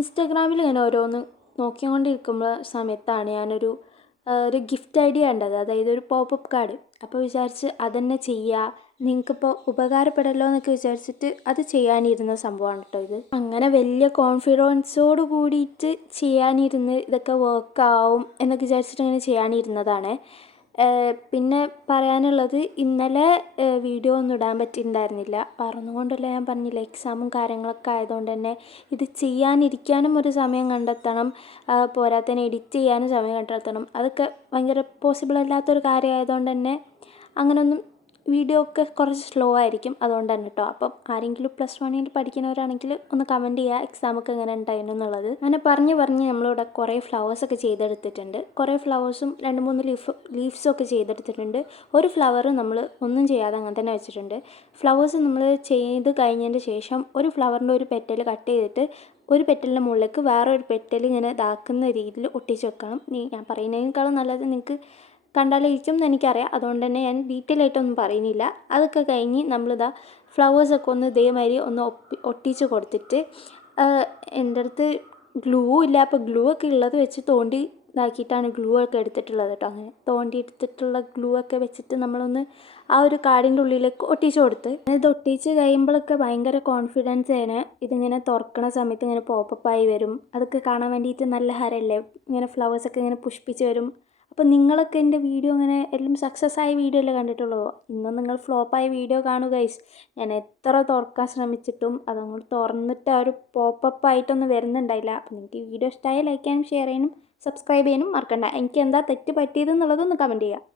ഇൻസ്റ്റാഗ്രാമിൽ ഇങ്ങനെ ഓരോന്ന് നോക്കിക്കൊണ്ടിരിക്കുമ്പോൾ സമയത്താണ് ഒരു ഗിഫ്റ്റ് ഐഡിയ കണ്ടത്, അതായത് ഒരു പോപ്പപ്പ് കാർഡ്. അപ്പോൾ വിചാരിച്ച് അതന്നെ ചെയ്യുക, നിങ്ങൾക്കിപ്പോൾ ഉപകാരപ്പെടല്ലോ എന്നൊക്കെ വിചാരിച്ചിട്ട് അത് ചെയ്യാനിരുന്ന സംഭവമാണ് കേട്ടോ ഇത്. അങ്ങനെ വലിയ കോൺഫിഡൻസോട് കൂടിയിട്ട് ചെയ്യാനിരുന്ന് ഇതൊക്കെ വർക്കാവും എന്നൊക്കെ വിചാരിച്ചിട്ട് അങ്ങനെ ചെയ്യാനിരുന്നതാണ്. പിന്നെ പറയാനുള്ളത്, ഇന്നലെ വീഡിയോ ഒന്നും ഇടാൻ പറ്റിയിട്ടുണ്ടായിരുന്നില്ല. പറഞ്ഞുകൊണ്ടല്ല, ഞാൻ പറഞ്ഞില്ല എക്സാമും കാര്യങ്ങളൊക്കെ ആയതുകൊണ്ട് തന്നെ ഇത് ചെയ്യാനിരിക്കാനും ഒരു സമയം കണ്ടെത്തണം, പോരാത്തതിന് എഡിറ്റ് ചെയ്യാനും സമയം കണ്ടെത്തണം. അതൊക്കെ ഭയങ്കര പോസിബിൾ അല്ലാത്തൊരു കാര്യമായതുകൊണ്ട് തന്നെ അങ്ങനെയൊന്നും വീഡിയോ ഒക്കെ കുറച്ച് സ്ലോ ആയിരിക്കും, അതുകൊണ്ട് തന്നെ കേട്ടോ. അപ്പം ആരെങ്കിലും +1 പഠിക്കുന്നവരാണെങ്കിൽ ഒന്ന് കമൻറ്റ് ചെയ്യുക എക്സാമൊക്കെ എങ്ങനെ ഉണ്ടായിരുന്നു എന്നുള്ളത്. അങ്ങനെ പറഞ്ഞ് നമ്മളിവിടെ കുറേ ഫ്ലവേഴ്സൊക്കെ ചെയ്തെടുത്തിട്ടുണ്ട്. കുറേ ഫ്ലവേഴ്സും 2-3 ലീവ്സും ഒക്കെ ചെയ്തെടുത്തിട്ടുണ്ട്. ഒരു ഫ്ലവർ നമ്മൾ ഒന്നും ചെയ്യാതെ അങ്ങനെ തന്നെ വെച്ചിട്ടുണ്ട്. ഫ്ലവേഴ്സ് നമ്മൾ ചെയ്ത് കഴിഞ്ഞതിന് ശേഷം ഒരു ഫ്ലവറിൻ്റെ ഒരു പെറ്റൽ കട്ട് ചെയ്തിട്ട് ഒരു പെറ്റലിൻ്റെ മുകളിലേക്ക് വേറൊരു പെറ്റൽ ഇങ്ങനെ ഇതാക്കുന്ന രീതിയിൽ ഒട്ടിച്ച് വെക്കണം. ഞാൻ പറയുന്നതിനേക്കാളും നല്ലത് നിങ്ങൾക്ക് കണ്ടാലിരിക്കും എന്ന് എനിക്കറിയാം, അതുകൊണ്ട് തന്നെ ഞാൻ ഡീറ്റെയിൽ ആയിട്ടൊന്നും പറയുന്നില്ല. അതൊക്കെ കഴിഞ്ഞ് നമ്മളിതാ ഫ്ലവേഴ്സൊക്കെ ഒന്ന് ഇതേമാതിരി ഒന്ന് ഒട്ടിച്ച് കൊടുത്തിട്ട്, എൻ്റെ അടുത്ത് ഗ്ലൂ ഇല്ല, അപ്പോൾ ഗ്ലൂ ഒക്കെ ഉള്ളത് വെച്ച് തോണ്ടി ഇതാക്കിയിട്ടാണ് ഗ്ലൂ ഒക്കെ എടുത്തിട്ടുള്ളത് കേട്ടോ. അങ്ങനെ തോണ്ടി എടുത്തിട്ടുള്ള ഗ്ലൂ ഒക്കെ വെച്ചിട്ട് നമ്മളൊന്ന് ആ ഒരു കാർഡിൻ്റെ ഉള്ളിലേക്ക് ഒട്ടിച്ച് കൊടുത്ത്, ഇത് ഒട്ടിച്ച് കഴിയുമ്പോഴൊക്കെ ഭയങ്കര കോൺഫിഡൻസ് ആണ്. ഇതിങ്ങനെ തുറക്കണ സമയത്ത് ഇങ്ങനെ പോപ്പപ്പായി വരും, അതൊക്കെ കാണാൻ വേണ്ടിയിട്ട് നല്ല ഹരമല്ലേ, ഇങ്ങനെ ഫ്ലവേഴ്സൊക്കെ ഇങ്ങനെ പുഷ്പിച്ച് വരും. അപ്പോൾ നിങ്ങളൊക്കെ എൻ്റെ വീഡിയോ ഇങ്ങനെ എല്ലാം സക്സസ് ആയ വീഡിയോ അല്ലേ കണ്ടിട്ടുള്ളൂ, ഇന്നും നിങ്ങൾ ഫ്ലോപ്പായ വീഡിയോ കാണുക ഗൈസ്. ഞാൻ എത്ര തുറക്കാൻ ശ്രമിച്ചിട്ടും അതങ്ങോട്ട് തുറന്നിട്ട് ആ ഒരു പോപ്പപ്പ് ആയിട്ടൊന്നും വരുന്നുണ്ടായില്ല. അപ്പോൾ നിങ്ങൾക്ക് ഈ വീഡിയോ ഇഷ്ടമായി ലൈക്ക് ചെയ്യാനും ഷെയർ ചെയ്യാനും സബ്സ്ക്രൈബ് ചെയ്യാനും മറക്കണ്ട. എനിക്ക് എന്താ തെറ്റ് പറ്റിയതെന്നുള്ളതൊന്ന് കമൻറ്റ് ചെയ്യുക.